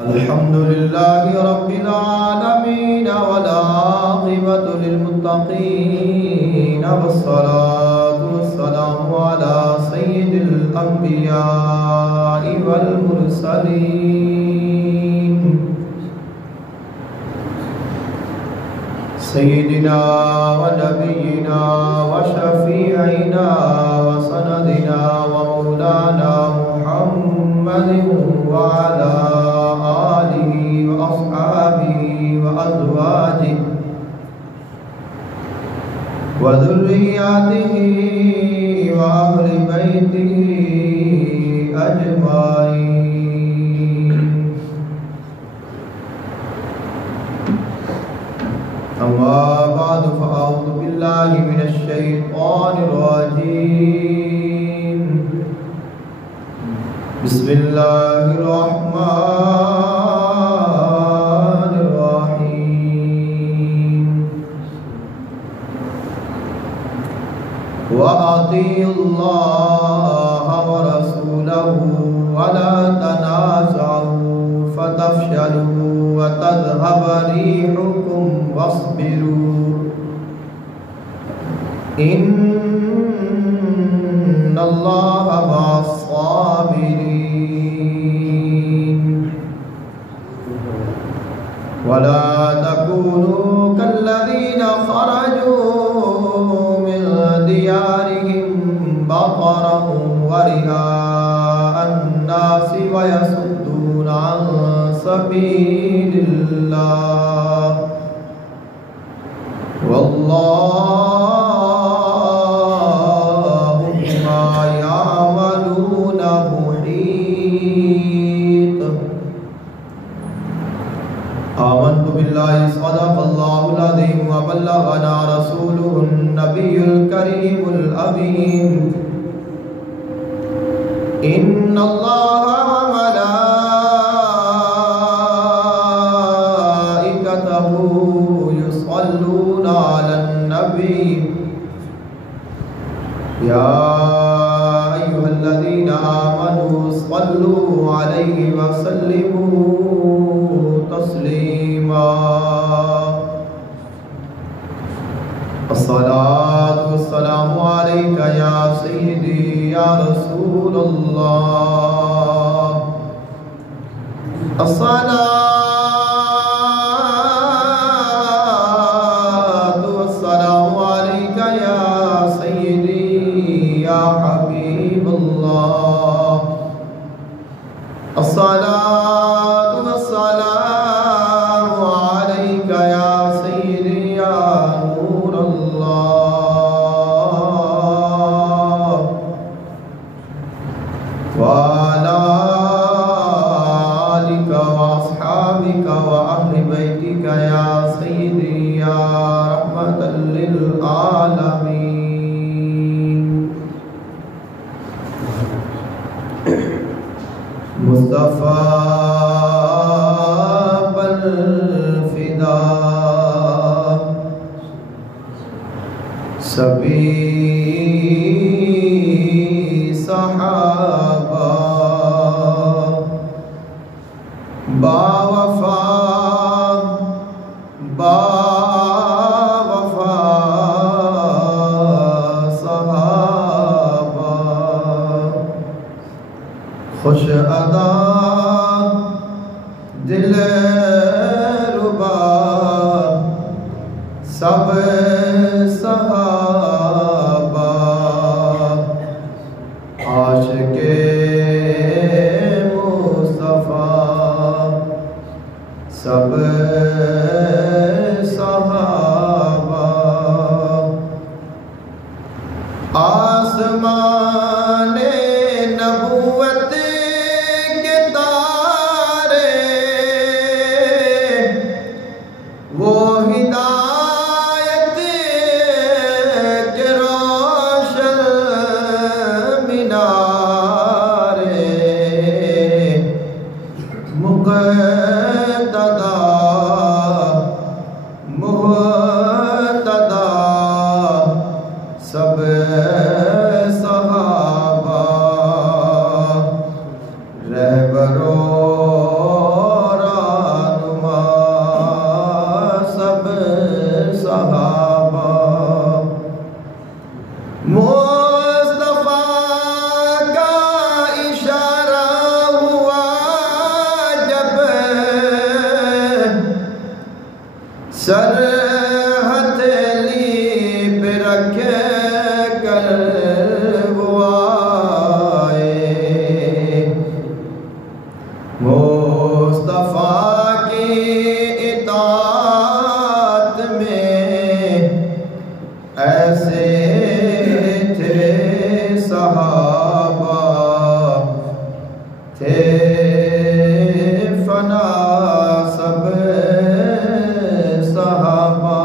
الحمد لله رب العالمين والعاقبة للمتقين والصلاة والسلام على سيد الأنبياء والمرسلين سيدنا ونبينا وشفيعنا وسندنا ومولانا محمد وعلى آله وأصحابه وأزواجه وذرياته وأهل بيته أجمعين. أما بعد فأعوذ بالله من الشيطان الرجيم. بسم الله الرحمن الرحيم. وأطيعوا الله ورسوله ولا تنازعوا فتفشلوا وتذهب ريحكم واصبروا إن الله مع الصابرين. ولا تكونوا كالذين خرجوا من ديارهم بطرا ورئاء الناس ويصدون عن سبيل الله والله بما يعملون محيط. آمنت بالله صدق الله العظيم وبلغنا رسوله النبي الكريم الأمين. إن الله وملائكته يصلون على النبي يا أيها الذين آمنوا صلوا عليه وسلموا تسليما. الصلاة والسلام عليك يا سيدي يا رسول الله. الصلاة والسلام عليك يا سيدي يا حبيب الله. الصلاة والسلام عليك يا سيدي يا نور الله. وعلى آلك وأصحابك وأهل بيتك يا سيدي يا رحمة للعالمين. مصطفى بالفداء سبھی صحابہ باوفا صحابہ خوش ادا دل ربا سب صحابہ عاشق مصطفیٰ سب صحابہ آسمان نبوت کے تارے وہ ہدایت کے روشن مینارے مقتدی مہتدی سب صحابہ رہبرو سر ہتھیلی پہ رکھ کر وہ آئے مصطفیٰ کی اطاعت میں ایسے تھے صحابہ تھے فنا سب صحابہ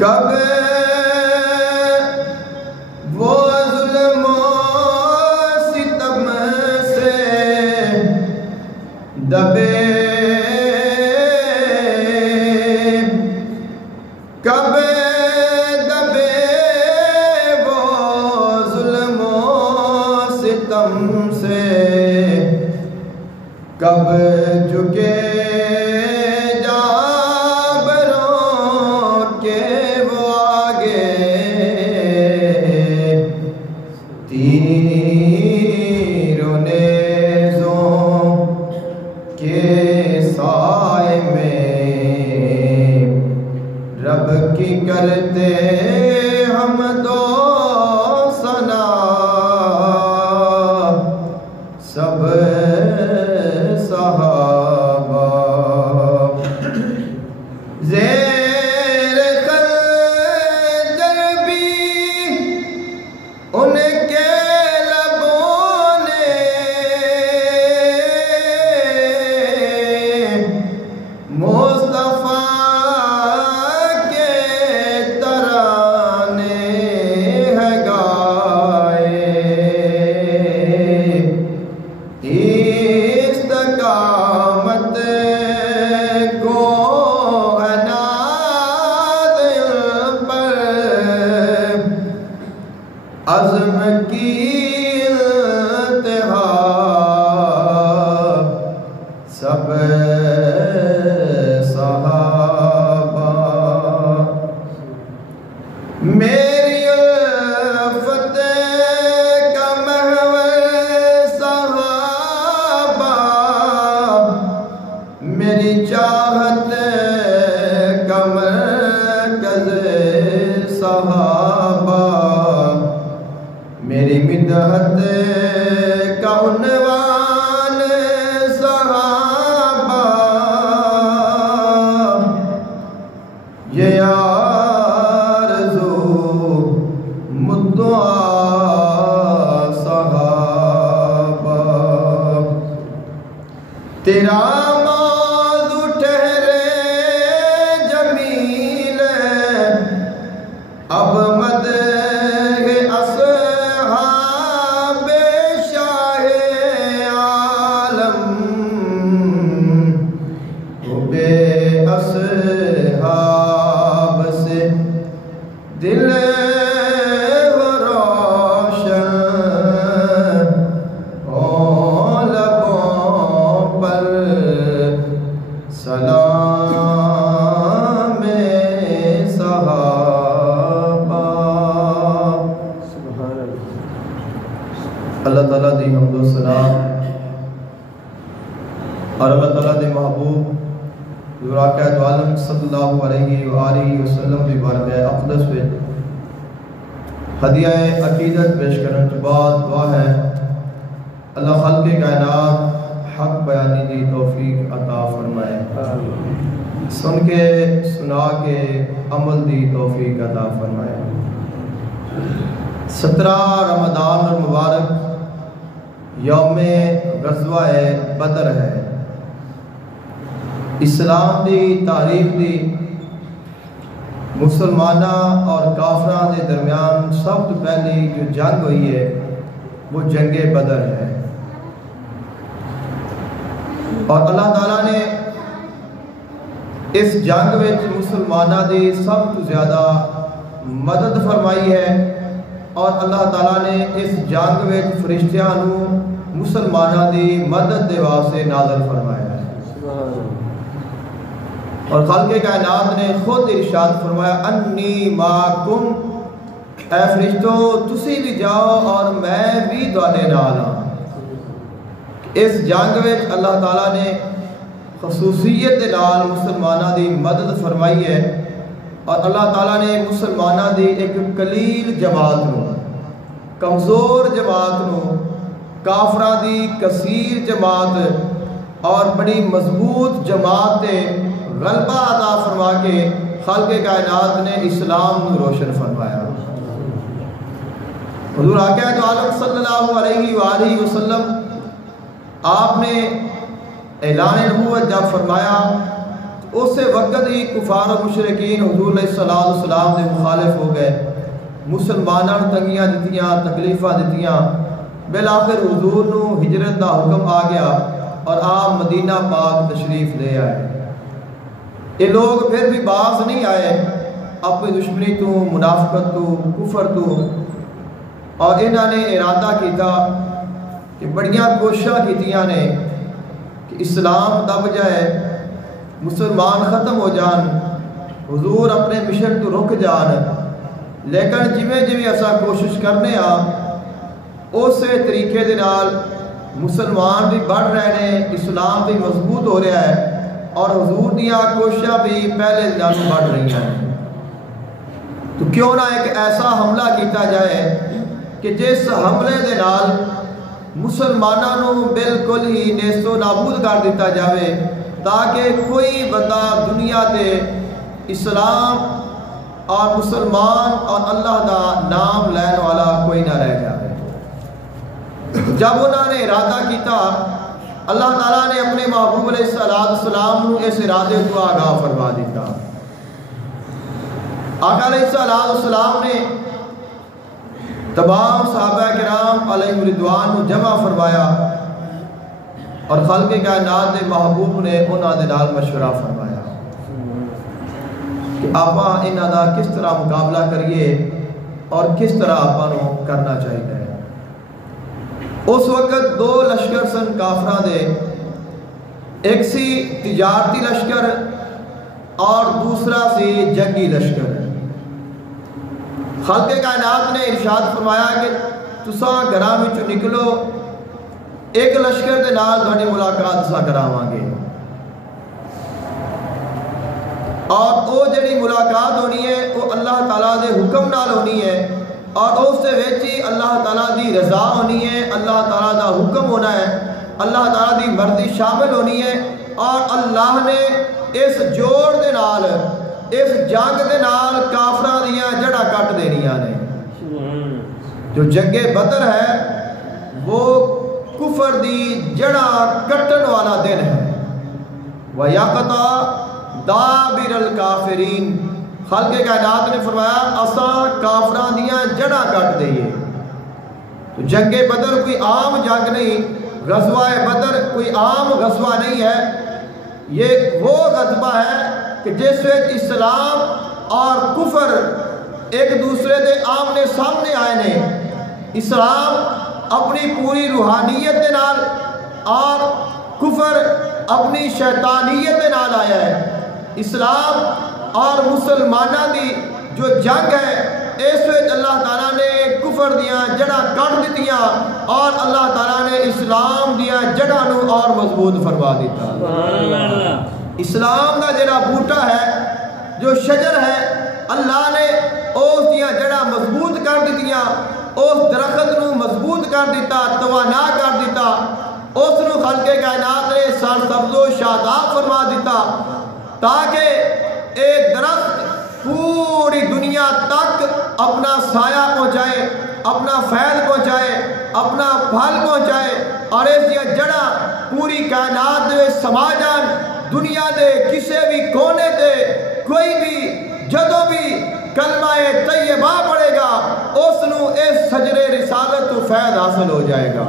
کب وہ ظلم و ستم سے دبے کب دبے وہ ظلم و ستم سے کب جھکے جابروں کے وہ آگے تیروں نیزوں کے سائے میں رب کی کرتے ہم دو ثنا سب صحابہ زیر خنجر بھی ان کے لبوں نے مصطفیٰ کے ترانے ہیں گائے استقامت کو اناد پر عزم کی انتہا سب صحابہ میری الفت کا محور صحابہ میری چاہت کا مرکز صحابہ میری مدحت کا عنوان صحابہ یہ آرزو مدعا صحابہ تیرا موضوع ٹھہرے جمیل اب مدح اصحاب شاہ عالم بے اصحاب سے دل روشن لبوں پر سلام صحابہ سبحان اللہ تعالیٰ دی حمد و سلام اور اللہ تعالیٰ دی محبوب ذراکہ دو عالم صلی اللہ علیہ وآلہ وسلم دی بارگاہ اقدس میں ہدیہ عقیدت پیش کرنے کے بعد دعا ہے اللہ خلق کائنات حق بیانی دی توفیق عطا فرمائے سن کے سنا کے عمل دی توفیق عطا فرمائے 17 رمضان المبارک یوم غزوہ بدر ہے اسلام دی تاریخ دی مسلمانہ اور کافران کے درمیان سب تو پہلی جو جنگ ہوئی ہے وہ جنگ بدر ہے اور اللہ تعالیٰ نے اس جنگ میں مسلمانہ دی سب تو زیادہ مدد فرمائی ہے اور اللہ تعالیٰ نے اس جنگ میں فرشتیاں مسلمانہ دی مدد دے واسطے نازل فرمایا ہے اور خالق کائنات نے خود ارشاد فرمایا انی معکم اے فرشتو تسی بھی جاؤ اور میں بھی تواڈے نال ہاں اس جنگ میں اللہ تعالیٰ نے خصوصیت دے نال مسلماناں دی مدد فرمائی ہے، اور اللہ تعالیٰ نے مسلماناں دی ایک قلیل جماعت نو، کمزور جماعت نو، کافراں دی کثیر جماعت اور بڑی مضبوط جماعت تے غلبہ عطا فرما کے خالق کائنات نے اسلام نو روشن فرمایا۔ حضور آقا دو عالم صلی اللہ علیہ وآلہ وسلم آپ نے اعلان نبوت جب فرمایا، اس وقت ہی کفار و مشرکین حضور علیہ السلام دے مخالف ہو گئے، مسلمانوں تنگیاں دتیاں، تکلیفاں دتیاں، بالآخر حضور نو ہجرت دا حکم آ گیا اور آپ مدینہ پاک تشریف لے آئے۔ یہ لوگ پھر بھی باز نہیں آئے اپنی دشمنی تو، منافقت تو، کفر تو، اور انہوں نے ارادہ کیتا کہ بڑیاں کوششاں کیتیاں نے کہ اسلام دب جائے، مسلمان ختم ہو جان، حضور اپنے مشن تو رک جان، لیکن جویں جویں ایسا کوشش کرنے اسی طریقے دے نال مسلمان بھی بڑھ رہے ہیں، اسلام بھی مضبوط ہو رہا ہے، اور حضور دیا کوششاں بھی پہلے نالوں بڑھ رہی ہیں۔ تو کیوں نہ ایک ایسا حملہ کیتا جائے کہ جس حملے دے نال مسلمانوں نو بالکل ہی نیست و نابود کر دیتا جاوے، تاکہ کوئی بندہ دنیا تے اسلام اور مسلمان اور اللہ دا نام لین والا کوئی نہ رہ جاوے۔ جب انہوں نے ارادہ کیتا، اللہ تعالیٰ نے اپنے محبوب علیہ السلام نو اس ارادے کو آگاہ فرما دیتا۔ آقا علیہ السلام نے تمام صحابہ کرام علیہ رضوان کو جمع فرمایا، اور خالق کائنات دے محبوب نے انہاں دے نال مشورہ فرمایا کہ آپاں انہاں دا کس طرح مقابلہ کریے اور کس طرح آپاں نو کرنا چاہیے۔ اس وقت دو لشکر سن کافراں دے، ایک سی تجارتی لشکر اور دوسرا سی جنگی لشکر۔ خالق کائنات نے ارشاد فرمایا کہ تساں گھراں وچوں نکلو، ایک لشکر دے نال تہاڈی ملاقات تساں کراواں گے، اور وہ جڑی ملاقات ہونی ہے وہ اللہ تعالیٰ دے حکم نال ہونی ہے، اور اس دے وچ ہی اللہ تعالیٰ دی رضا ہونی ہے، اللہ تعالیٰ دا حکم ہونا ہے، اللہ تعالیٰ دی مرضی شامل ہونی ہے، اور اللہ نے اس جوڑ دے نال، اس جنگ دے نال کافراں دیاں جڑاں کٹ دینیاں نے۔ جو جنگ بدر ہے وہ کفر دی جڑاں کٹن والا دن ہے۔ وَيَقْطَعَ دَابِرَ الْكَافِرِينَ، خالق کائنات نے فرمایا اساں کافراں دیاں جڑاں کٹ دئیے۔ تو جنگ بدر کوئی عام جنگ نہیں، غزوہ بدر کوئی عام غزوہ نہیں ہے، یہ وہ غزوہ ہے کہ جس وچ اسلام اور کفر ایک دوسرے دے آمنے سامنے آئے نے۔ اسلام اپنی پوری روحانیت دے نال اور کفر اپنی شیطانیت دے نال آیا ہے۔ اسلام اور مسلمانہ دی جو جنگ ہے، اس وچ اللہ تعالیٰ نے کفر دیاں جڑاں کٹ دیتیاں، اور اللہ تعالیٰ نے اسلام دیاں جڑاں نو اور مضبوط فرما دیتا۔ اسلام دا جڑا بوٹا ہے، جو شجر ہے، اللہ نے اس دیاں جڑاں مضبوط کر دیتیاں، اس درخت نو مضبوط کر دیتا، توانا کر دیتا، اس نو خالق کائنات نے سرسبز و شاداب فرما دیتا، تاکہ ایک درخت پوری دنیا تک اپنا سایہ پہنچائے، اپنا فیض پہنچائے، اپنا پھل پہنچائے، اور اس دیا جڑا پوری کائنات دے سما جان، دنیا دے کسے بھی کونے دے کوئی بھی جدوں بھی کلمہ طیبہ پڑھے گا، اس نو اس شجر رسالت تو فیض حاصل ہو جائے گا۔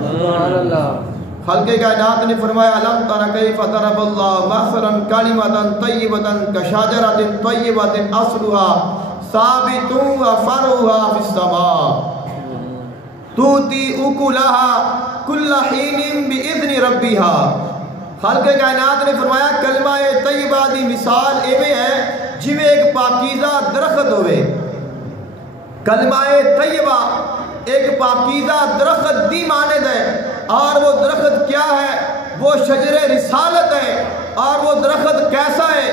خالق کائنات نے فرمایا لم تر کیف ضرب اللہ مثلا کلمۃ طیبۃ کشجرۃ طیبۃ اصلها ثابت وفرعها فی السماء تؤتی اکلها کل حین باذن ربها۔ خالق کائنات نے فرمایا کلمہ طیبہ دی مثال ایویں ہے جویں ایک پاکیزہ درخت ہوئے۔ کلمہ طیبہ ایک پاکیزہ درخت دی مانند ہے، اور وہ درخت کیا ہے؟ وہ وہ شجر رسالت ہے۔ اور وہ درخت کیسا ہے؟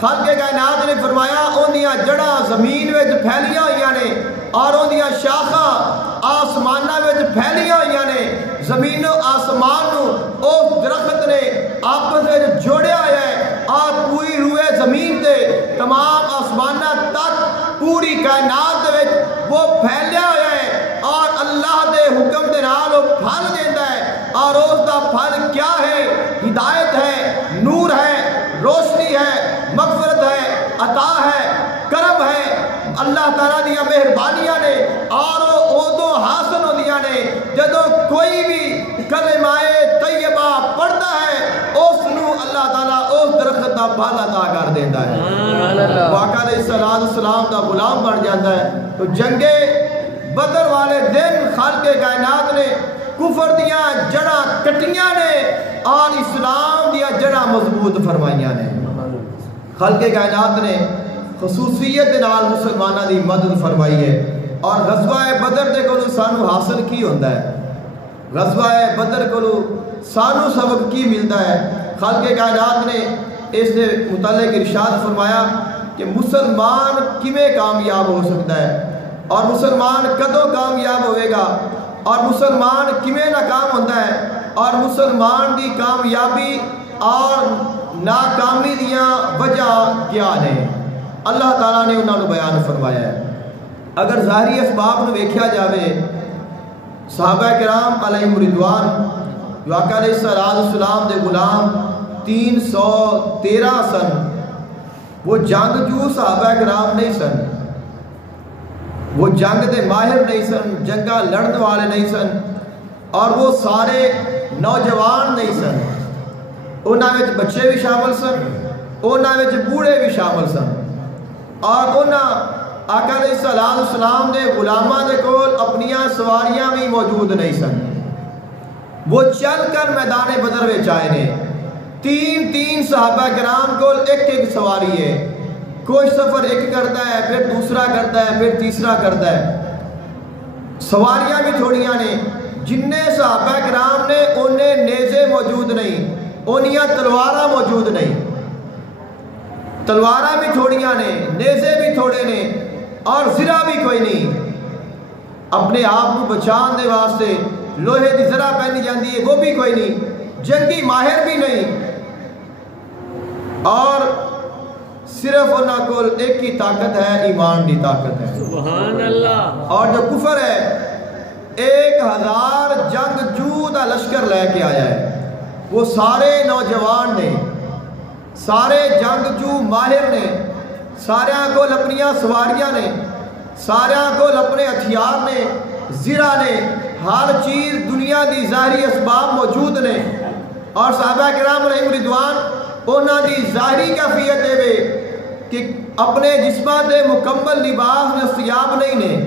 خالق کائنات نے فرمایا اندیاں جڑاں زمین وچ پھیلیاں ہوئیاں نے اور اندیاں شاخاں آسماناں وچ پھیلیاں ہوئیاں نے۔ زمین و آسمان نو اس درخت نے آپس وچ جوڑیا ہوا ہے اور پوری روئے زمین تے تمام آسماناں تک پوری کائنات دے وچ وہ پھیلیا ہوا ہے اور اللہ دے حکم دے نال وہ پھل دیندا ہے۔ اور اس دا پھل کیا ہے؟ ہدایت ہے، نور ہے، روشنی ہے، مغفرت ہے، عطا ہے، کرم ہے، اللہ تعالیٰ دیا مہربانیاں نے۔ اور وہ ادو حاصل ہوندیاں نے جدوں کوئی بھی کلمہ طیبہ پڑھتا ہے اس نو اللہ تعالیٰ اس درخت دا پھل عطا کر دیندا ہے۔ آقا علیہ السلام دا غلام بن جاتا ہے۔ تو جنگ بدر والے دن خالق کائنات نے کفر دیا جڑاں کٹیاں نے اور اسلام دیا جڑاں مضبوط فرمائیاں نے۔ خالق کائنات نے خصوصیت نال مسلمانہ دی مدد فرمائی ہے۔ اور غزوہ بدر دے کولو سانو حاصل کی ہوندہ ہے؟ غزوہ بدر کولو سانو سبق کی ملتا ہے؟ خالق کائنات نے اس سے متعلق ارشاد فرمایا کہ مسلمان کیویں کامیاب ہو سکتا ہے اور مسلمان کدوں کامیاب ہوئے گا اور مسلمان کیویں ناکام ہوتا ہے اور مسلمان دی کامیابی اور ناکامی دیاں وجہ کیا نے؟ اللہ تعالیٰ نے انہوں نے بیان فرمایا ہے۔ اگر ظاہری اسباب نو ویکھیا جاوے صحابہ کرام علیہم رضوان جو آقا علیہ السلام دے غلام 313 سن، وہ جنگجو صحابہ کرام نہیں سن، وہ جنگ دے ماہر نہیں سن، جنگاں لڑن والے نہیں سن اور وہ سارے نوجوان نہیں سن۔ انہاں وچ بچے بھی شامل سن، انہاں وچ بوڑھے بھی شامل سن اور انہاں آقا علیہ السلام دے غلاماں دے کول اپنیاں سواریاں بھی موجود نہیں سن۔ وہ چل کر میدان بدر وچ آئے نے۔ تین صحابہ کرام کول ایک سواری ہے۔ کوئی سفر ایک کرتا ہے، پھر دوسرا کرتا ہے، پھر تیسرا کرتا ہے۔ سواریاں بھی تھوڑیاں نے۔ جننے صحابہ کرام نے انہیں نیزے موجود نہیں، انہیاں تلواراں موجود نہیں۔ تلواراں بھی تھوڑیاں نے، نیزے بھی تھوڑے نے اور زرہ بھی کوئی نہیں۔ اپنے آپ کو بچان دے واسطے لوہے دی زرہ پہنی جاندی ہے، وہ بھی کوئی نہیں۔ جنگی ماہر بھی نہیں اور صرف انہاں کو ایک ہی طاقت ہے، ایمان دی طاقت ہے۔ سبحان اللہ۔ اور جو کفر ہے 1000 جنگجو دا لشکر لے کے آیا ہے۔ وہ سارے نوجوان نے، سارے جنگجو ماہر نے، ساریاں کو اپنیاں سواریاں نے، ساریاں کو اپنے ہتھیار نے، زرہ نے، ہر چیز دنیا دی ظاہری اسباب موجود نے۔ اور صحابہ کرام علیہم رضوان انہاں دی ظاہری کیفیت ہے کہ اپنے جسماں دے مکمل لباس دستیاب نہیں نے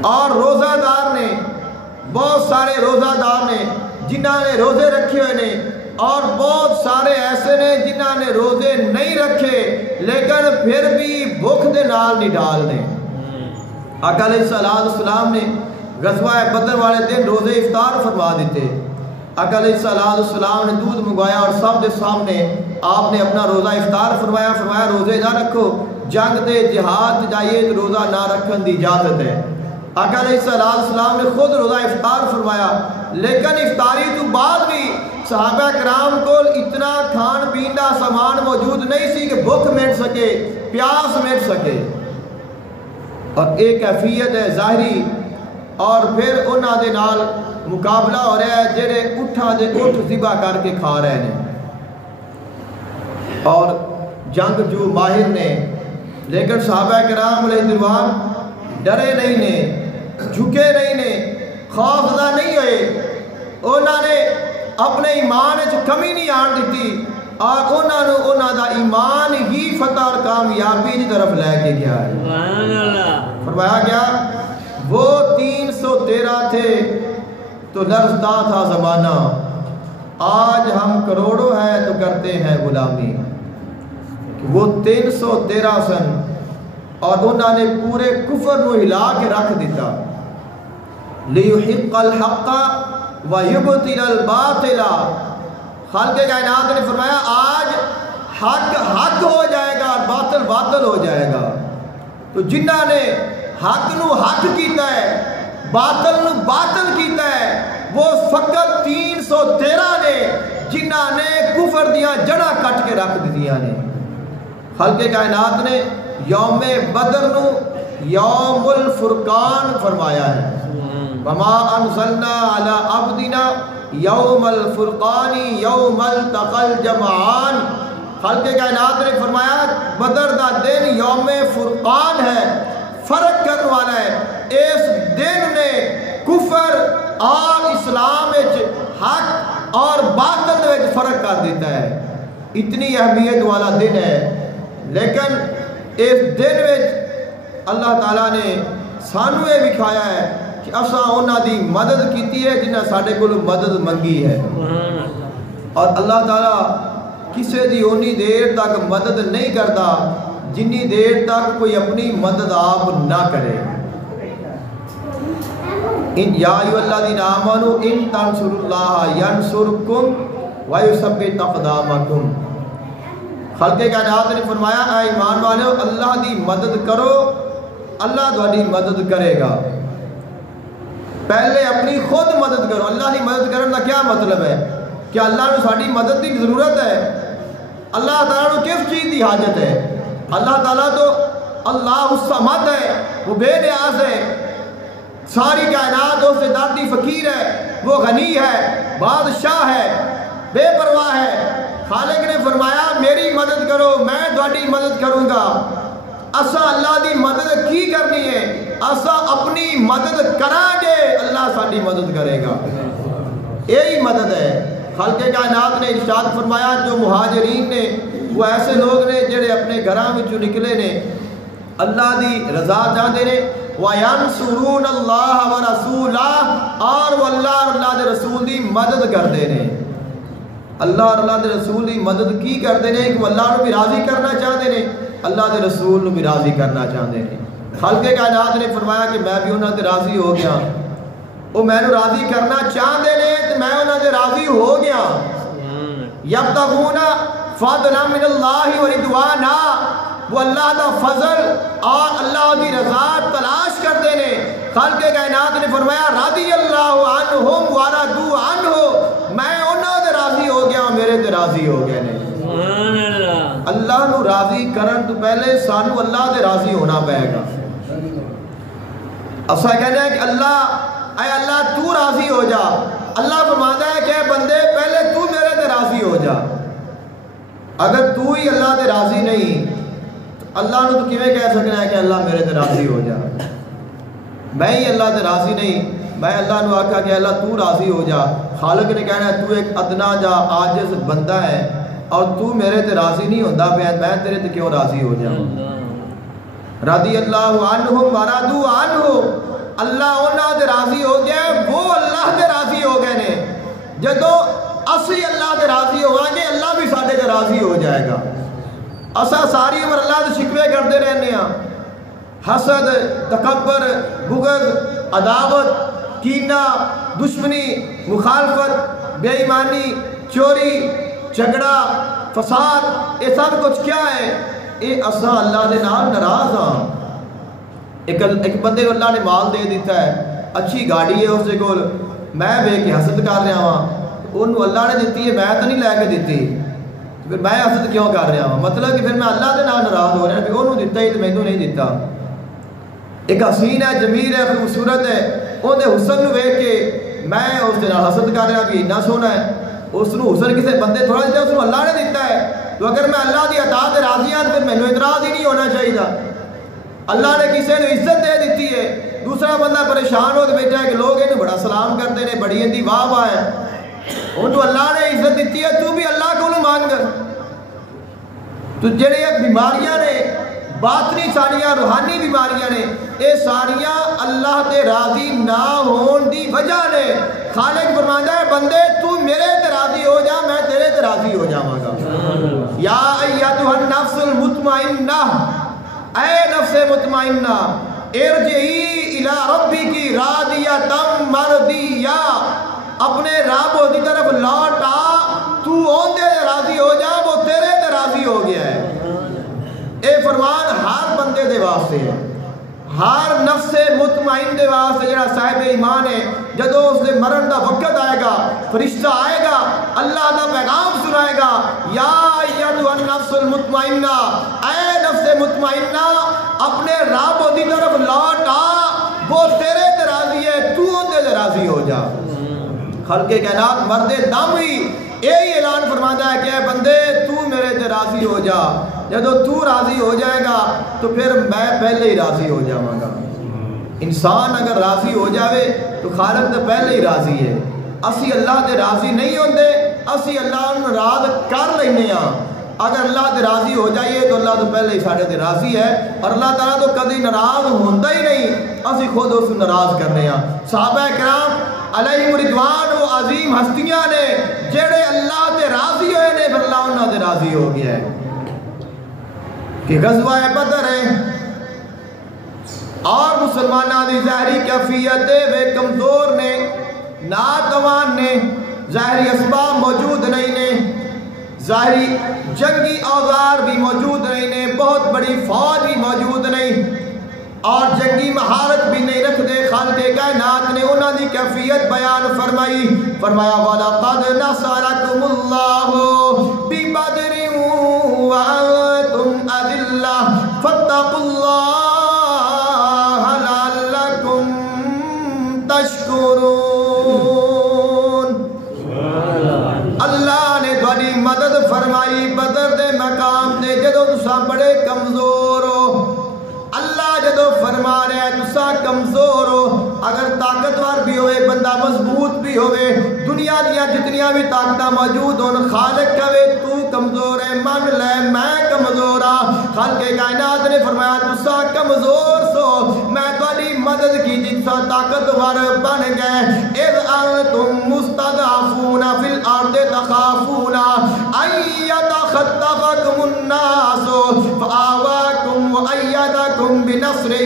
اور روزہ دار نے، بہت سارے روزہ دار نے جنہاں نے روزے رکھے ہوئے نے اور بہت سارے ایسے نے جنہاں نے روزے نہیں رکھے لیکن پھر بھی بھوک دے نال نہیں ڈال نے۔ آقا علیہ السلام نے غزوہ بدر والے دن روزے افطار فرما دیتے۔ آقا علیہ السلام نے دودھ منگوایا اور سب دے سامنے آپ نے اپنا روزہ افطار فرمایا روزے نہ رکھو، جنگ دے جہاد جائیے تو روزہ نہ رکھن دی اجازت ہے۔ آقا علیہ السلام نے خود روزہ افطار فرمایا، لیکن افطاری تو بعد بھی صحابہ کرام کو اتنا کھان پین دا سامان موجود نہیں سی کہ بھوک مٹ سکے، پیاس مٹ سکے۔ اور ایک کیفیت ہے ظاہری اور پھر انہاں دے نال مقابلہ ہو رہا ہے جڑے اٹھاں دے اٹھ ذبح کر کے کھا رہے ہیں اور جنگ جو ماہر نے، لیکن صحابہ کرام علیہ رضوان ڈرے نہیں نے، جھکے نہیں نے، خوف زدہ نہیں ہوئے۔ انہوں نے اپنے ایمان وچ کمی نہیں آن دیتی اور انہوں دا ایمان ہی فتح اور کامیابی کی طرف لے کے گیا ہے۔ فرمایا گیا وہ 313 تھے تو لرزتا تھا زمانہ، آج ہم کروڑوں ہیں تو کرتے ہیں غلامی۔ وہ 313 سن اور انہوں نے پورے کفر نو ہلا کے رکھ دیتا۔ لیحق الحق وَيُبْطِلَ الْبَاطِلَ. خالق کائنات نے فرمایا آج حق حق ہو جائے گا اور باطل باطل ہو جائے گا. تو جنہاں نے حق نو حق کیتا ہے باطل نو باطل کیتا ہے وہ فقط 313 نے جنہاں نے کفر دیاں جڑا کٹ کے رکھ دیاں نے. خالق کائنات نے یوم بدر نو یوم الفرقان فرمایا ہے. وما انزلنا على عبدنا یوم الفرقان یوم التقى الجمعان. خالق کائنات نے فرمایا بدر دا دن یوم فرقان ہے, فرق کرنے والا ہے. اس دن نے کفر اور اسلام حق اور باطل میں فرق کر دیتا ہے. اتنی اہمیت والا دن ہے. لیکن اس دن میں اللہ تعالیٰ نے سانو یہ دکھایا ہے کہ اساں انہاں دی مدد کیتی ہے جنہاں ساڈے کول مدد منگی ہے. اور اللہ تعالیٰ کسی دی اونی دیر تک مدد نہیں کرتا جنی دیر تک کوئی اپنی مدد آپ نہ کرے. یا ایھا الذین آمنوا ان تنصروا اللہ ینصرکم ویثبت اقدامکم. خالق کائنات نے فرمایا اے ایمان والو اللہ دی مدد کرو اللہ تہاڈی مدد کرے گا. پہلے اپنی خود مدد کرو. اللہ دی مدد کرنے کا کیا مطلب ہے کہ اللہ نے ساری مدد کی ضرورت ہے. اللہ تعالیٰ کو کس چیز کی حاجت ہے؟ اللہ تعالیٰ تو اللہ الصمد ہے, وہ بے نیاز ہے. ساری کائنات اس سے دادی فقیر ہے. وہ غنی ہے, بادشاہ ہے, بے پرواہ ہے. خالق نے فرمایا میری مدد کرو میں تہاڈی مدد کروں گا. اسا اللہ دی مدد کی کرنی ہے؟ اسا اپنی مدد کریں گے اللہ ساری مدد کرے گا. یہی مدد ہے. خالق کائنات نے ارشاد فرمایا جو مہاجرین نے وہ ایسے لوگ نے جڑے اپنے گھراں وچوں نکلے نے اللہ دی رضا چاہتے نے. وَيَنْصُرُونَ اللَّهَ وَرَسُولَهُ اور وہ اللہ اور اللہ دے رسول دی مدد کرتے نے. اللہ اور اللہ دے رسول دی مدد کی کرتے نے کہ وہ اللہ نو بھی راضی کرنا چاہتے نے, اللہ دے رسول نو بھی راضی کرنا چاہتے ہیں. خالق کائنات نے فرمایا کہ میں بھی انہاں تے راضی ہو گیا. وہ میں نو راضی کرنا چاہتے نے تو میں انہاں تے راضی ہو گیا. یبتغون فضلا من اللہ ورضوانا, وہ اللہ دا فضل اور اللہ دی رضا تلاش کرتے نے. خالق کائنات نے فرمایا رضی اللہ عنہم ورضوا عنہ, میں انہاں تے راضی ہو گیا میرے تے راضی ہو گئے نے. اللہ نو راضی کرن تو پہلے سانو اللہ تے راضی ہونا پائے گا. اسا کہنا ہے کہ اللہ اے اللہ تو راضی ہو جا. اللہ فرماتا ہے کہ بندے پہلے تو میرے تے راضی ہو جا. اگر تو ہی اللہ تے راضی نہیں تو اللہ نے تو کیویں کہہ سکنا ہے کہ اللہ میرے تے راضی ہو جا. میں ہی اللہ تے راضی نہیں, میں اللہ نے آکھا کہ اللہ تو راضی ہو جا. خالق نے کہنا ہے تو ایک ادنا جا عاجز بندہ ہے اور تو میرے تے راضی نہیں ہوندا پیا, میں تیرے تے کیوں راضی ہو جاؤں. رضی اللہ عنہم ورضوا عنہ, اللہ انہاں تے راضی ہو گیا, وہ اللہ تے راضی ہو گئے نے. جدو اسی اللہ تے راضی ہوواں گے اللہ بھی ساڈے تے راضی ہو جائے گا. اسا ساری عمر اللہ دے شکوے کرتے رہنے ہاں, حسد, تکبر, بغض, عداوت, کینہ, دشمنی, مخالفت, بے ایمانی, چوری, جھگڑا, فساد, یہ سب کچھ کیا ہے؟ یہ اسا اللہ دے نال ناراض ہاں. ایک بندے کو اللہ نے مال دے دیتا ہے, اچھی گاڑی ہے اس کے کول, میں بے کے حسد کر رہا ہاں. انہوں اللہ نے دیتی ہے میں تو نہیں لے کے دیتی, پھر میں حسد کیوں کر رہا ہوں؟ مطلب کہ پھر میں اللہ دے نال ناراض ہو رہا ہوں کہ انہوں دیتا ہی تو میں نہیں دیتا. ایک حسین ہے, جمیل ہے, خوبصورت ہے, اون دے حسن نو ویکھ کے میں اس دے نال حسد کر رہا کہ اتنا سونا ہے. اس نو حسن کسے بندے تھوڑا دیتا, اس نو اللہ نے دیتا ہے. تو اگر میں اللہ دی عطا تے راضی ہوں پھر مینوں اعتراض ہی نہیں ہونا چاہیے. اللہ نے کسی نے عزت دے دیتی ہے, دوسرا بندہ پریشان ہو کے بیٹھا ہے کہ لوگ انہوں بڑا سلام کرتے ہیں, بڑی اندی واہ واہ ہے. انہوں اللہ نے عزت دیتی ہے, تو بھی اللہ کو مانگ. تو جڑے بیماریاں نے باطنی ساریاں روحانی بیماریاں نے, یہ ساریاں اللہ تے راضی نہ ہون دی وجہ نے. خالق فرماتا ہے بندے تو میرے تے راضی ہو جا, میں تیرے تے راضی ہو جاواں گا. یا ایتھا النفس المطمئنہ, اے نفس مطمئنہ, ارجعی الی ربک راضیۃ مرضیہ, اپنے رب دی طرف لوٹ آ، تو اوندے راضی ہو جا، وہ تیرے تے راضی ہو گیا ہے۔ اے فرمان ہر بندے دے واسطے ہے، ہر نفس مطمئن دے واسطے جڑا صاحب ایمان ہے۔ جدو اس دے مرن دا وقت آئے گا، فرشتہ آئے گا، اللہ دا پیغام سنائے گا، یا ایتھا النفس المطمئنہ، اے نفس مطمئنہ اپنے رب دی طرف لوٹ آ، وہ تیرے تے راضی ہے، تو اندے تے راضی ہو جا۔ خلق کائنات مرد دم ہی یہی اعلان فرماتا ہے کہ اے بندے تو میرے تے راضی ہو جا۔ جدو تو راضی ہو جائے گا تو پھر میں پہلے ہی راضی ہو جاؤں گا۔ انسان اگر راضی ہو جاوے تو خالق تو پہلے ہی راضی ہے۔ اسی اللہ تے راضی نہیں ہوندے، اسی اللہ ناراض کر لینے ہاں۔ اگر اللہ تے راضی ہو جائیے تو اللہ تو پہلے ہی ساڑھے تے راضی ہے، اور اللہ تعالیٰ تو کدی ناراض ہوندہ ہی نہیں، اسی خود اس ناراض کرنے ہاں۔ صحابہ کرام علیہ رضوان وہ عظیم ہستیاں نے جڑے اللہ تے راضی ہوئے نے، پھر اللہ انہاں تے راضی ہو گیا ہے۔ کہ غزوہ بدر ہے اور مسلمانہ دی ظاہری کیفیت وہ کمزور نے، ناتوان نے، ظاہری اسباب موجود نہیں نے، ظاہری جنگی اوزار بھی موجود نہیں نے، بہت بڑی فوج بھی موجود نہیں، اور جنگی مہارت بھی نہیں رکھ دے۔ خالق کائنات نے انہاں دی کیفیت بیان فرمائی، فرمایا وَلَقَدْ نَصَرَكُمُ اللَّهُ بِبَدْرٍ وَأَنْتُمْ أَذِلَّةٌ فَاتَّقُوا اللَّهَ لَعَلَّكُمْ تَشْكُرُونَ۔ اللہ نے تھوڑی مدد فرمائی بدر دے مقام دے، جدو تساں بڑے کمزور ہو۔ اللہ جدو فرما رہا ہے تساں کمزور ہو، اگر طاقتور بھی ہوئے، بندہ مضبوط بھی ہوئے، دنیا دیا جتنیاں بھی طاقتہ موجود ہوں، خالق کہوے تو کمزور ہے، من لے میں کمزور ہاں۔ خالق کائنات نے فرمایا تساں کمزور سو، میں تھوڑی مدد کی جتسا طاقتور بن گئے۔ اذ انتم مستضعفون فی الارض تخافون ان یتخطفکم الناس فآواکم وأیدکم بنصرہ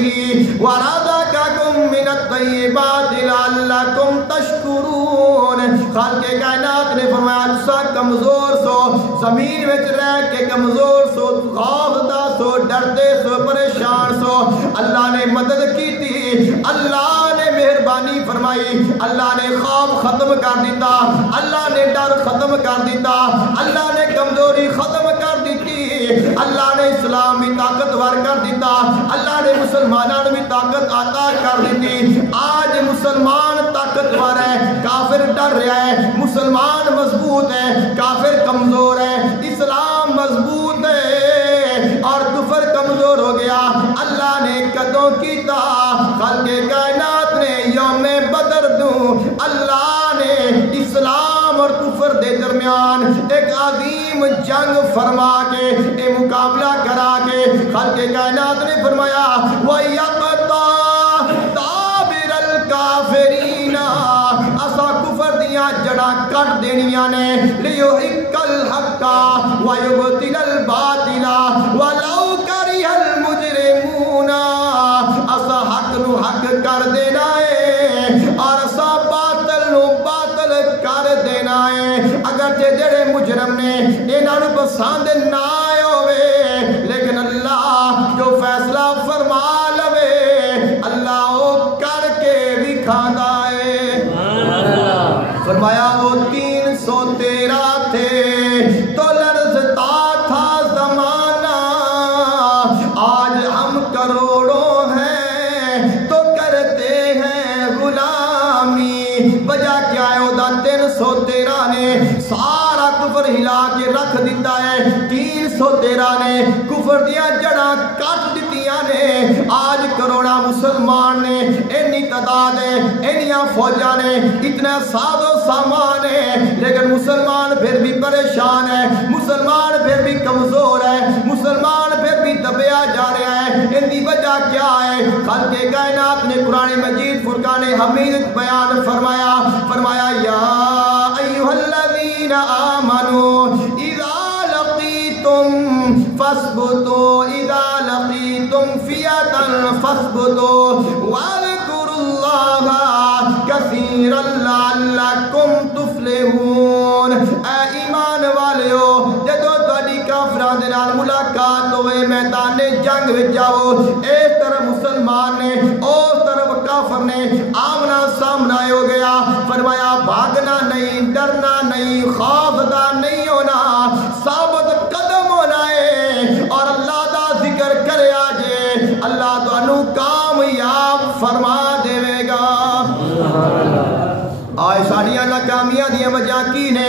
ورزقکم من الطیبات لعلکم تشکرون۔ خالق کائنات نے فرمایا تساں کمزور سو، زمین وچ رہ کے کمزور سو، خوف دا سو، ڈرتے سو، پریشان سو، اللہ نے مدد کی تھی، اللہ نے مہربانی فرمائی، اللہ نے خوف ختم کر دیتا، اللہ نے ڈر ختم کر دیتا، اللہ نے کمزوری ختم کر دیتی، اللہ نے اسلام بھی طاقتور کر دیتا، اللہ نے مسلمانوں بھی طاقت عطا کر دیتی۔ آج مسلمان طاقتور ہے، کافر ڈر رہا ہے، مسلمان مضبوط ہے، کافر کمزور ہے، اسلام مضبوط ہے اور کفر کمزور ہو گیا۔ اللہ نے قدوں کیتا، خالق کائنات نے یوم بدر دوں، اللہ نے اسلام اور کفر دے درمیان ایک عظیم جنگ فرما کے ایک مقابلہ کرا کے خالق کائنات نے فرمایا وَيَقْطَعْ دَابِرَ الْكَافِرِينَ، اسا کفر دیاں جڑا کٹ دینیاں نے، لِيُحِقَّ الْحَقَّ وَيُبْطِلَ الْبَاطِلَ وَلَوْ كَرِهَ الْمُجْرِمُونَ، اسا حق نو حق کر دینا ہے اور اسا باطل نو باطل کر دینا ہے۔ اگرچہ جڑے مجرم نے انہاں نو پسند نہ ہوئے، لیکن اللہ جو فیصلہ فرما لوے اللہ وہ کر کے بھی کھاندا ہے۔ فرمایا وہ 313 تھے تو لرزتا تھا زمانہ، آج ہم کروڑوں ہیں تو کرتے ہیں غلامی۔ وجہ کیا ہے؟ وہ 313 نے سارا کفر ہلا کے رکھ دیتا ہے، 313 نے کفر دیا جڑا کٹ دیتیاں نے۔ آج کروڑا مسلمان نے، اینی تعداد ہے، اینیاں فوجاں نے، اتنا ساز و سامان ہے، لیکن مسلمان پھر بھی پریشان ہے، مسلمان پھر بھی کمزور ہے، مسلمان پھر بھی دبیا جا رہا ہے۔ ان دی وجہ کیا ہے؟ خالق کائنات نے قرآن مجید فرقان حمید بیان فرمایا، فرمایا یا ایھا الذین آمنوا اذا لقیتم فاثبتوا اذا لقیتم فئة فاثبتوا واذکروا اللہ کثیرا بصيرا لعلكم تفلحون۔ اے ایمان والےو جدو تہاڈی کافراں دے نال ملاقات ہوئے میدان جنگ وچ جاؤ، اس طرف مسلمان نے اس طرف کافر نے آمنا سامنا ہو گیا، فرمایا بھاگنا نہیں، ڈرنا نہیں، خوفزدہ نہیں ہونا، ثابت قدم ہونا ہے اور اللہ دا ذکر کریا جے، اللہ تانوں کامیاب فرما دے گا۔ آئے ساڑیاں ناکامیاں دیاں وجہ کی نے؟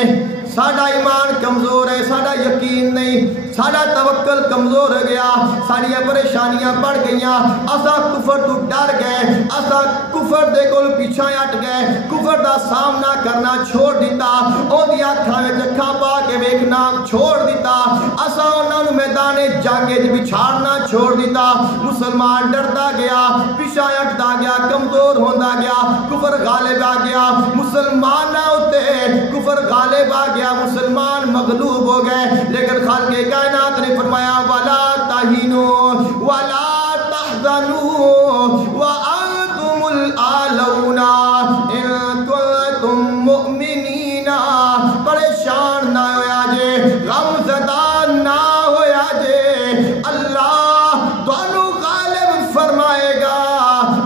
ساڑا ایمان کمزور ہے، ساڑا یقین نہیں، ساڑا توکل کمزور ہو گیا، ساڑیاں پریشانیاں بڑھ گئیاں، اسا کفر تو ڈر گئے، اسا کفر دے کول پیچھا ہٹ گئے، کفر دا سامنا کرنا چھوڑ دیتا، اون دی اکھاں وچ اکھاں پا کے ویکھنا چھوڑ دیتا، اسا انہاں نوں میدان جنگ وچ بچھاڑنا چھوڑ دیتا۔ مسلمان ڈردا گیا، پیچھا ہٹدا گیا، کمزور ہوندا گیا، کفر غالب آ گیا، مسلماناں اُتے کفر غالب آ گیا، مسلمان مغلوب ہو گئے، لیکن خالق کائنات نے فرمایا وَلَا تَهِنُوا وَلَا تَحْزَنُوا وَأَنْتُمُ الْأَعْلَوْنَ إِن كُنتُم مُؤْمِنِينَ۔ پریشان نہ ہویا جے، غم زدہ نہ ہویا جے، اللہ تانوں غالب فرمائے گا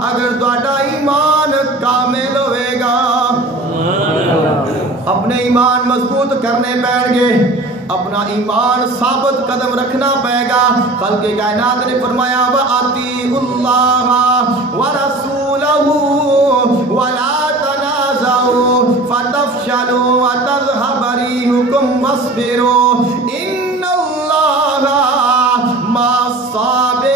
اگر تہاڈا ایمان کامل ہوئے گا۔ اپنے ایمان مضبوط کرنے پڑیں گے، اپنا ایمان ثابت قدم رکھنا پڑے گا۔ خالق کائنات نے فرمایا وَأَطِیعُوا اللَّهَ وَرَسُولَهُ وَلَا تَنَازَعُوا فَتَفْشَلُوا وَتَذْهَبَ رِيحُكُمْ وَاصْبِرُوا إِنَّ اللَّهَ مَعَ الصَّابِرِينَ۔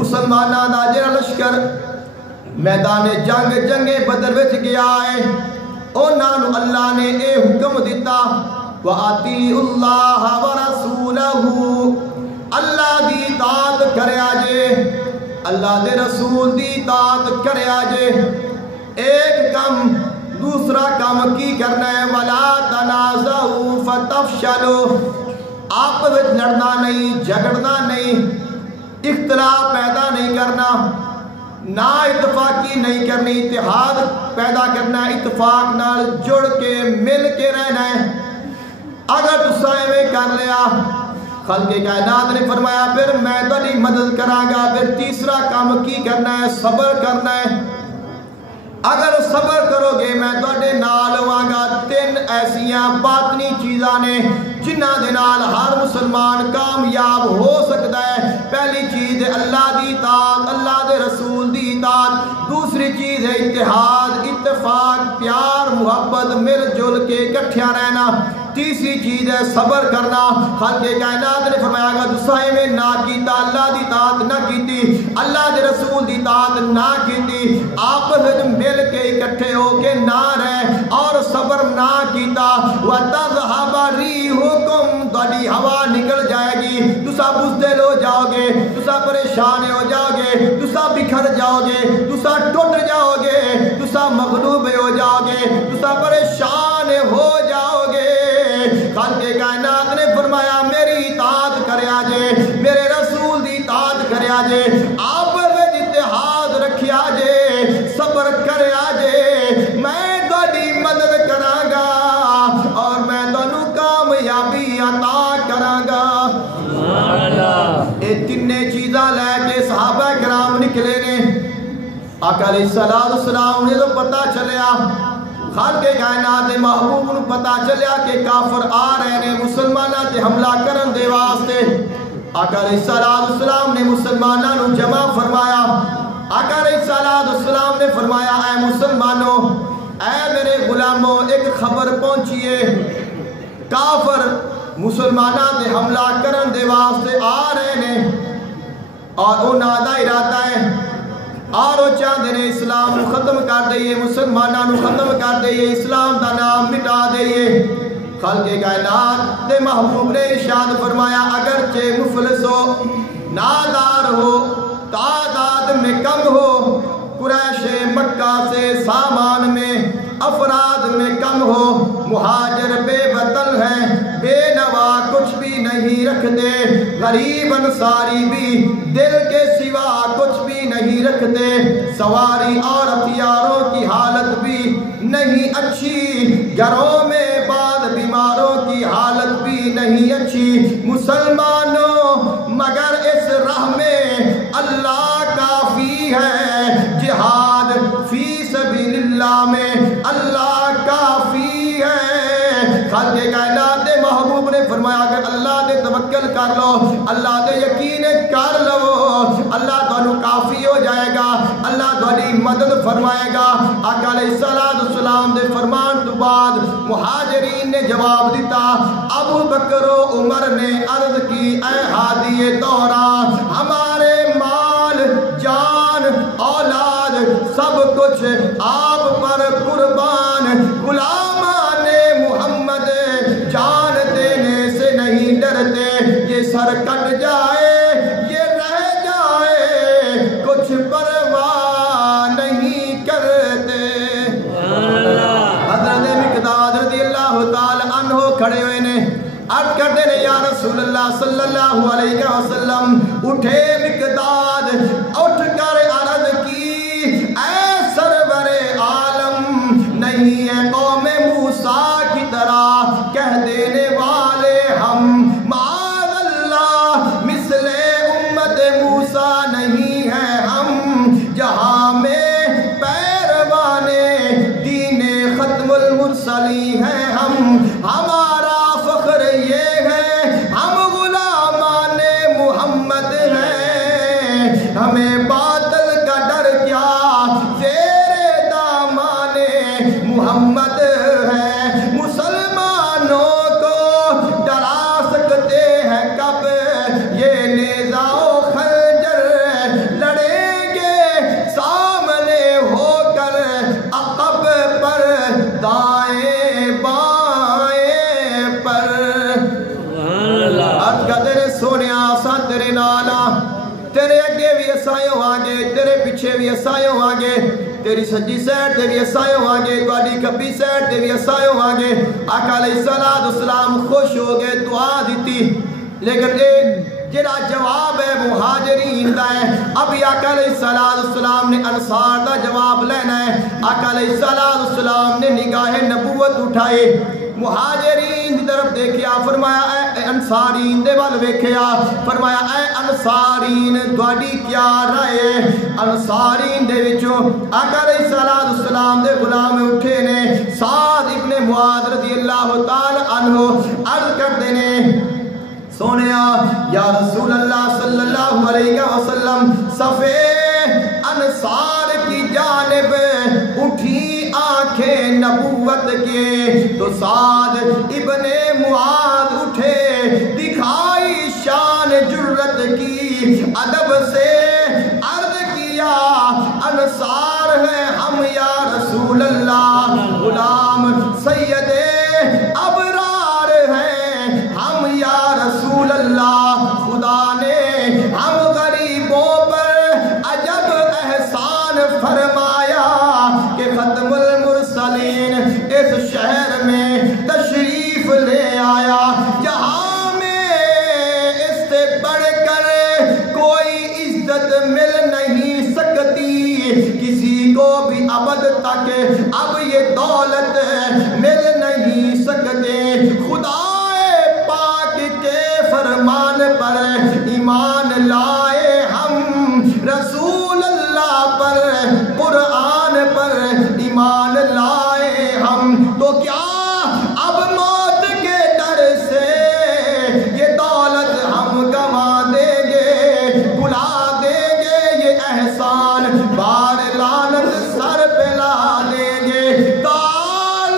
مسلماناں دا جڑا لشکر میدان جنگ بدر وچ گیا ہے، انہاں نوں اللہ نے اے حکم دیتا وَأَطِیعُوا اللَّهَ وَرَسُولَهُ، اللہ دی اطاعت کریا جے، اللہ دے رسول دی اطاعت کریا جے۔ ایک کم دوسرا کام کی کرنا ہے وَلَا تَنَازَعُوا فَتَفْشَلُوا، آپس وچ لڑنا نہیں، جھگڑنا نہیں، اختلاف پیدا نہیں کرنا، نہ اتفاقی نہیں کرنی، اتحاد پیدا کرنا ہے، اتفاق نال جڑ کے مل کے رہنا ہے۔ اگر تساں ایویں کر لیا، خالق کائنات نے فرمایا پھر میں تہاڈی مدد کراں گا۔ پھر تیسرا کام کی کرنا ہے؟ صبر کرنا ہے۔ اگر صبر کرو گے میں تہاڈے نال ہوواں گا۔ تین ایسیاں باطنی چیزاں نے جنہاں دے نال ہر مسلمان کامیاب ہو سکتا ہے۔ پہلی چیز ہے اللہ دی اطاعت، اللہ دے رسول دی اطاعت۔ دوسری چیز ہے اتحاد، اتفاق، پیار، محبت، مل جل کے اکٹھیاں رہنا۔ تیسری چیز ہے صبر کرنا۔ خالق کائنات نے فرمایا اگر تساں میں نہ کیتا، اللہ دی اطاعت نہ کیتی، اللہ دے رسول دی اطاعت نہ کیتی، آپس وچ مل کے اکٹھے ہو کے نہ رہے اور صبر نہ کیتا، وَتَذْهَبَ رِيحُكُمْ، تہاڈی ہوا نکل جائے گی، تساں بزدل ہو جاؤ گے، تساں پریشان ہو جاؤ گے، تساں بکھر جاؤ گے، تساں ٹوٹ جاؤ گے، تساں مغلوب ہو جاؤ گے، تساں پریشان ہو جاؤ گے۔ خالق کائنات نے فرمایا میری اطاعت کریا جے، میرے رسول دی اطاعت کریا جے، آپس وچ اتحاد رکھیا جے، صبر کریا جے، میں تہاڈی مدد کراں گا اور میں تانوں کامیابی عطا کراں گا۔ اے تینے چیزاں لے کے صحابہ کرام نکلے نے۔ آقا علیہ السلام نے تو پتہ چلیا، خالق کائنات دے محبوب نوں پتہ چلیا کہ کافر آ رہے نے مسلماناں تے حملہ کرن دے واسطے۔ آقا علیہ السلام نے مسلماناں نوں جمع فرمایا۔ آقا علیہ السلام نے فرمایا اے مسلمانوں، اے میرے غلاموں، ایک خبر پہنچیے، کافر مسلماناں تے حملہ کرن دے واسطے آ رہے نے اور انہاں دا ارادہ ہے اور وہ چاہتے ہیں اسلام ختم کر دئیے، مسلمانوں ختم کر دئیے، اسلام دا نام مٹا دئیے۔ خالق کائنات دے محبوب نے ارشاد فرمایا اگرچہ مفلس ہو، نادار ہو، تعداد میں کم ہو، قریش مکہ سے سامان میں افراد میں کم ہو، مہاجر بے وطن ہیں، بے نوا کچھ بھی نہیں رکھتے، غریب انصاری بھی دل کے سوا کچھ بھی نہیں رکھتے، سواری اور ہتھیاروں کی حالت بھی نہیں اچھی، گھروں میں بعض بیماروں کی حالت بھی نہیں اچھی۔ مسلمانوں مگر اس راہ میں اللہ کافی ہے، جہاد فی سبیل اللہ میں اللہ کافی ہے۔ خالق کائنات محبوب نے فرمایا کہ اللہ دے توکل کر لو، اللہ دے یقین کر لو، اللہ تانوں کافی ہو جائے گا، اللہ تہاڈی مدد فرمائے گا۔ آقا علیہ السلام دے فرمان تو بعد مہاجرین نے جواب دیتا، ابو بکر و عمر نے عرض کی، اے ہادی دوران، ہمارے مال جان اولاد سب کچھ آپ پر قربان، غلامان محمد جان دینے سے نہیں ڈرتے، یہ سر کٹ جائے یہ رہ جائے کچھ پرواہ نہیں کرتے۔ حضرت مقداد رضی اللہ تعالی عنہ کھڑے ہوئے نے عرض کرتے نے، یا رسول اللہ صلی اللہ علیہ وسلم۔ اٹھے مقداد، اٹھ کر عرض کی، اے سرور عالم، نہیں ہے قوم موسیٰ کی طرح کہہ دینے والے ہم، معاذ اللہ مثل امت موسیٰ نہیں ہے ہم، جہاں میں پیروانے دین ختم المرسلی ہیں ہم، ہمارا فخر یہ ہے ہم غلامان محمد ہیں، ہمیں باطل کا ڈر کیا، زیر دامان محمد ہے، مسلمانوں کو ڈرا سکتے ہیں کب، یہ نیزہ و خنجر لڑیں گے سامنے ہو کر، عقب پر دائیں بائیں پر۔ عرض کا تیرے سونے آسان تیرے نالا، تیرے اگے بھی اسائے ہوانگے، تیرے پیچھے بھی اسائے ہوانگے، تیری سجی سیٹ تے بھی اسائے ہوانگے، تواڈی کبھی سیٹ تے بھی اسائے ہوانگے۔ آقا علیہ السلام خوش ہو گئے، دعا دیتی، لیکن ایک جڑا جواب ہے مہاجرین دا ہے، ابھی آقا علیہ السلام نے انصار دا جواب لینا ہے۔ آقا علیہ السلام نے نگاہ نبوت اٹھائے، مہاجرین دی طرف دیکھیا، فرمایا اے انصارین دے وال ویکھیا، فرمایا اے انصارین تواڈی کیا رائے ہے؟ انصارین دے وچوں آقا علیہ السلام دے غلام اٹھے نے، سعد ابن معاذ رضی اللہ تعالی عنہ عرض کرتے نے، سونیا یا رسول اللہ صلی اللہ علیہ وسلم، صفے انصار کی جانب اٹھی آنکھیں نبوت کے، تو سعد ابن معاذ اٹھے، دکھائی شان جرت کی، ادب سے عرض کیا، انصار ہیں ہم یا رسول اللہ، غلام سید ابرار ہیں ہم یا رسول اللہ، خدا نے ہم غریبوں پر عجب احسان فرمایا کہ ختم المرسلین اس شہر میں تشریف لے آیا، جہاں میں اس سے بڑھ کر کوئی عزت مل نہیں سکتی، کسی کو بھی ابد تک اب یہ دولت مل نہیں سکتے۔ خدا پاک کے فرمان پر ایمان لائے ہم، رسول اللہ پر قرآن پر ایمان لائے ہم، تو کیا اب موت کے ڈر سے یہ دولت ہم گنوا دیں گے، بلا دیں گے یہ احسان، بار لعنت سر پہ لا دیں گے؟ تعال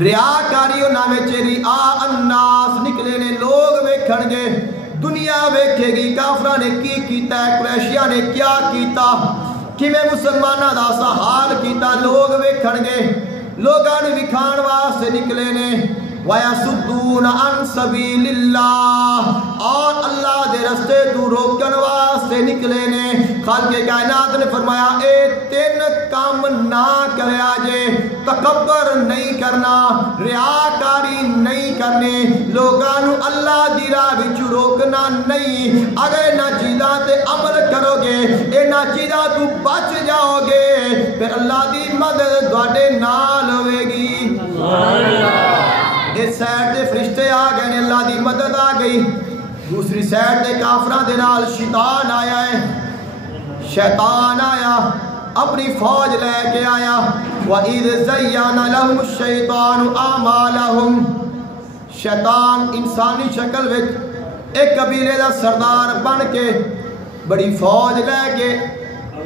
ریاکاری انہاں وچ ریا الناس نکلے نے لوگ ویکھن گے دنیا ویکھے گی کافراں نے کی کیتا ہے قریشیاں نے کیا کیتا کیویں مسلماناں دا سا حال کیتا لوگ ویکھن گے لوگاں نوں وکھاون واسطے نکلے نے وَيَسُدُّونَ عَن سَبِيلِ اللَّهِ اور اللہ دے رستے تو روکن واسطے نکلے نے خالق کائنات نے فرمایا اے تین کام نہ کریا جے تکبر نہیں کرنا ریاکاری نہیں کرنی لوگاں نوں اللہ دی راہ وچ روکنا نہیں اگر انہاں چیزاں تے عمل کرو گے انہاں چیزاں تو بچ جاؤ گے پھر اللہ دی مدد تواڈے نال ہوے گی اس سائڈ دے فرشتے آ گئے نے اللہ دی مدد آ گئی دوسری سائڈ دے کافراں دے نال شیطان آیا ہے شیطان آیا اپنی فوج لے کے آیا وَإِذْ زَيَّنَ لَهُمُ الشَّيْطَانُ أَعْمَالَهُمْ شیطان انسانی شکل وچ ایک قبیلے دا سردار بن کے بڑی فوج لے کے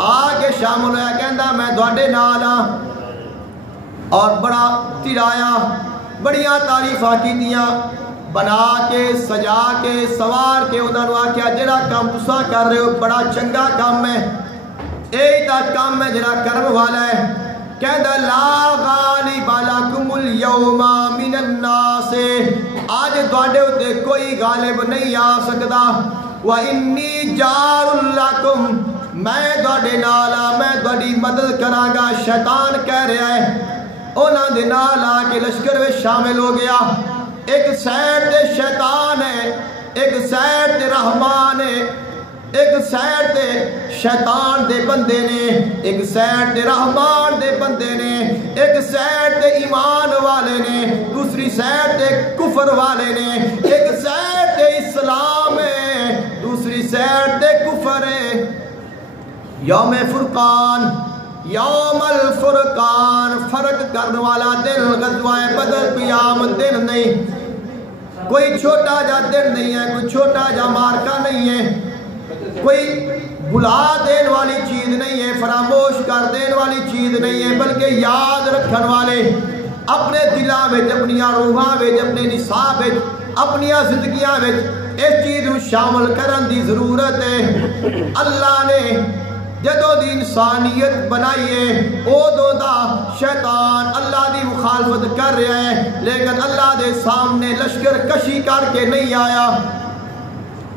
آ کے شامل ہویا کہندا میں تواڈے نال ہاں اور بڑا ترایا بڑیاں تعریفاں کیتیاں بنا کے سجا کے سوار کے انہاں نوں آکھیا جڑا کام تساں کر رہے ہو بڑا چنگا کام ہے اے تا کام ہے جڑا کرن والا ہے کہندا لا غالب لکم اليوم من الناس آج تواڈے اُتے کوئی غالب نہیں آ سکدا وانی جار لکم میں تواڈے نال میں تواڈی مدد کراں گا شیطان کہہ رہا ہے انہاں دے نال آ کے لشکر میں شامل ہو گیا ایک سائڈ تے شیطان ہے ایک سائڈ تے رحمان ہے ایک سائڈ تے شیطان دے بندے نے ایک سائڈ تے رحمان دے بندے نے ایک سائڈ تے ایمان والے نے دوسری سائڈ تے کفر والے نے ایک سائڈ تے اسلام ہے دوسری سائڈ تے کفر ہے یوم فرقان یوم الفرقان فرق کرنے والا دن غزوہ بدر قیام دن نہیں کوئی چھوٹا جا دن نہیں ہے کوئی چھوٹا جا مارکا نہیں ہے کوئی بھلا دین والی چیز نہیں ہے فراموش کر دین والی چیز نہیں ہے بلکہ یاد رکھن والے اپنے دلاں وچ اپنیاں روحاں وچ اپنے نصاب وچ اپنیاں زندگیاں وچ اس چیز کو شامل کرن دی ضرورت ہے اللہ نے جدوں دی انسانیت بنائیے اودوں دا شیطان اللہ دی مخالفت کر رہا ہے لیکن اللہ دے سامنے لشکر کشی کر کے نہیں آیا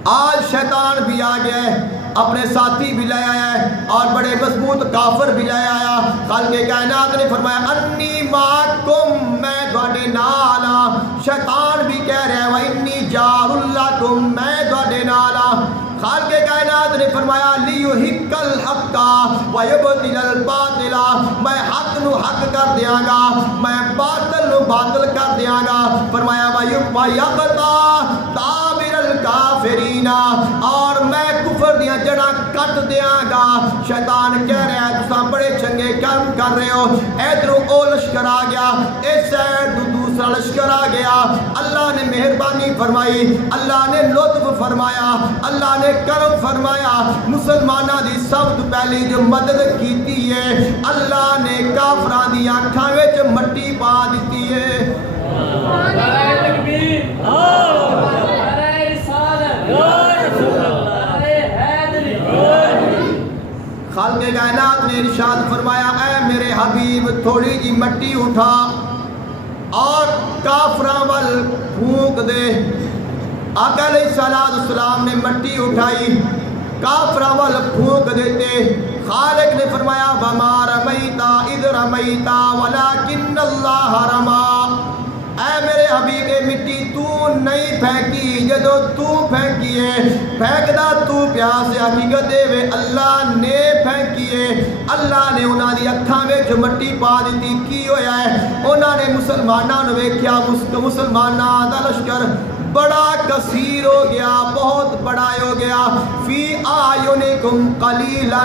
آج شیطان بھی آ گیا ہے اپنے ساتھی بھی لے آیا ہے اور بڑے مضبوط کافر بھی لے آیا خالق کائنات نے فرمایا انی معکم میں تواڈے نال ہاں شیطان بھی کہہ رہا ہے وانی جار لکم میں تواڈے نال ہاں خالق کائنات نے فرمایا لیحق الحق ویبطل الباطل میں حق نو حق کر دیاں گا میں باطل نو باطل کر دیاں گا فرمایا ویقطع دابر الکافرین اور میں کفر دیاں جڑاں کٹ دیاں گا شیطان کہہ رہا ہے تساں بڑے چنگے کام کر رہے ہو ادھروں او لشکر آ گیا اس سائڈ دوسرا لشکر آ گیا اللہ نے مہربانی فرمائی اللہ نے لطف فرمایا اللہ نے کرم فرمایا مسلمانہ دی سب تو پہلی جو مدد کیتی ہے اللہ نے کافران دی آنکھاں وچ مٹی پا دیتی ہے خالق کائنات نے ارشاد فرمایا اے میرے حبیب تھوڑی جی مٹی اٹھا اور کافراں ول پھونک دے آقا علیہ السلام نے مٹی اٹھائی کافراں ول پھونک دیتے خالق نے فرمایا وما رمیتا اذ رمیتا ولکن اللہ رما اے میرے حبیب مٹی تو نہیں پھینکی جدو تو پھینکی ہے پھینکدا تو پیاس حقیقت دے اللہ نے پھینکی ہے اللہ نے انہاں دی اکھاں وچ مٹی پا دیتی کی ہویا ہے انہاں نے مسلماناں نوں ویکھیا مسلماناں دا لشکر بڑا کثیر ہو گیا بہت بڑا ہو گیا فی آیونکم قلیلا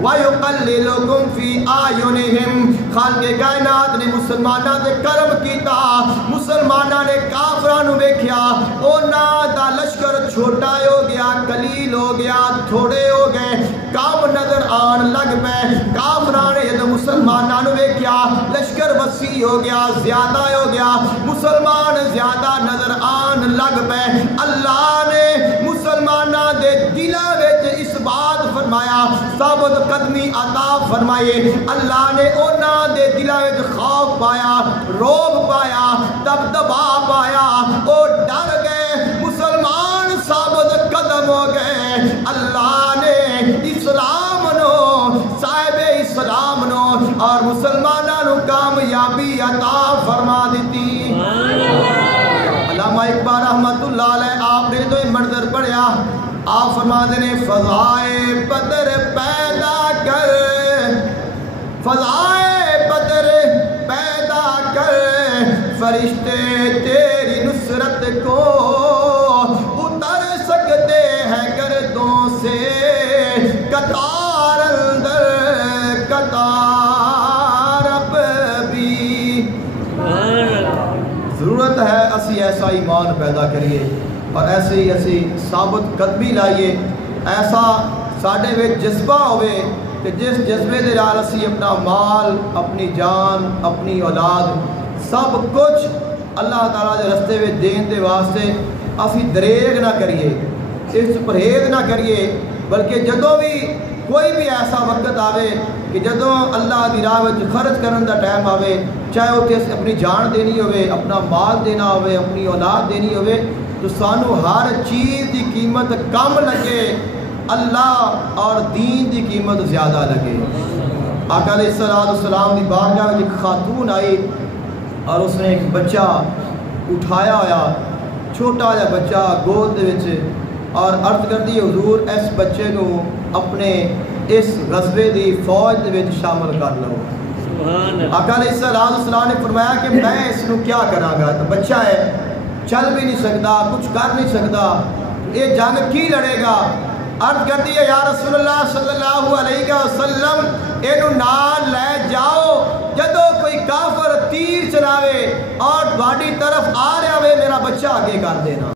ویقللکم فی آیونہم خالق کائنات نے مسلمانہ دے کرم کیتا مسلمانہ نے کافران ویکھیا انہاں دا لشکر چھوٹا ہو گیا قلیل ہو گیا تھوڑے ہو گئے کام نظر آن لگ پے کافران نے جدو مسلمانوں نے ویکھیا لشکر وسیع ہو گیا زیادہ ہو گیا مسلمان زیادہ نظر آن لگ پے اللہ نے مسلمانوں دے دلاں وچ اس بات فرمایا ثابت قدمی عطا فرمائے اللہ نے انہاں دے دلاں وچ خوف پایا روب پایا دبدبا پایا او ڈر گئے مسلمان ثابت قدم ہو گئے اللہ نے اسلام نو صاحب اسلام نو اور مسلمانوں نو کامیابی عطا فرما دیتی علامہ اقبال رحمت اللہ علیہ آپ نے تو منظر پڑھیا آپ فرما دینے فضائے بدر پیدا کر فضائے بدر پیدا کر فرشتے تیری نصرت کو اتر سکتے ہیں گردوں سے قطار اندر قطار اب بھی ضرورت ہے اسی ایسا ایمان پیدا کریے اور ایسے ہی اسی ثابت قدمی لائیے ایسا ساڈے وچ جذبہ ہوئے کہ جس جذبے دے نال اسی اپنا مال اپنی جان اپنی اولاد سب کچھ اللہ تعالیٰ دے رستے وچ دین دے واسطے اسی دریغ نہ کریے اس پرہیز نہ کریے بلکہ جدوں بھی کوئی بھی ایسا وقت آوے کہ جدوں اللہ دی راہ وچ خرچ کرن دا ٹائم آوے چاہے اتنے اپنی جان دینی ہوئے اپنا مال دینا ہوئے اپنی اولاد دینی ہوئے تو سانو ہر چیز دی قیمت کم لگے اللہ اور دین دی قیمت زیادہ لگے آقا علیہ السلام دی بارگاہ میں ایک خاتون آئی اور اس نے ایک بچہ اٹھایا ہوا چھوٹا جا بچہ گود دے وچ اور عرض کر دی حضور اس بچے نو اپنے اس غزوے دی فوج دے وچ شامل کر لو آقا علیہ السلام نے فرمایا کہ میں اس نو کیا کراں گا تو بچہ ہے چل بھی نہیں سکتا کچھ کر نہیں سکتا یہ جنگ کی لڑے گا عرض کر دی یا رسول اللہ صلی اللہ علیہ وسلم اینو نال لے جاؤ جدو کوئی کافر تیر چلاوے اور باڈی طرف آ رہا ہوئے میرا بچہ آگے کر دینا